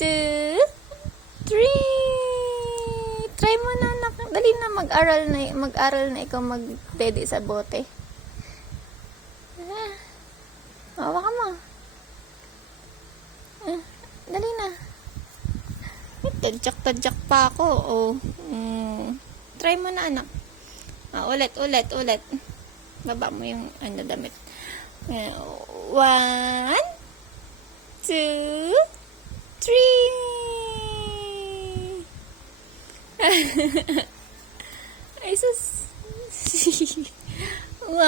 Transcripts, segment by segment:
two, three. Try mo na, anak. Dali na, mag-aral na ikaw magdede sa bote. Hawakan mo. Dali na. Tadyak pa ako. Oh. Try mo na, anak. Ulit. Baba mo yung damit. 1, 2, 3. Ay, sus. 1,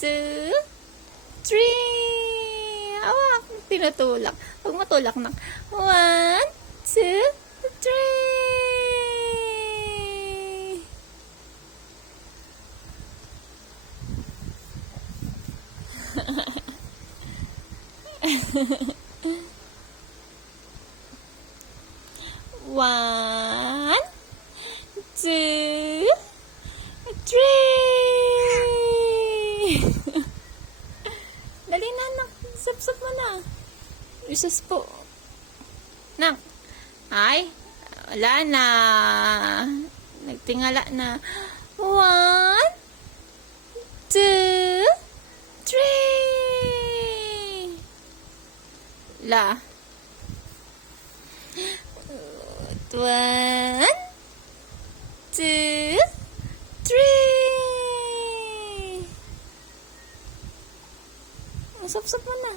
2, 3. Awak. Tinutulak. Huwag matulak na. 1, 2, 3. One, two, three. Dali na, anak. Sap mo na. Isus po. Nak. Ay, wala na. Nagtingala na. 1, 2, 3. La. 1, 2, 3. Sap mo na.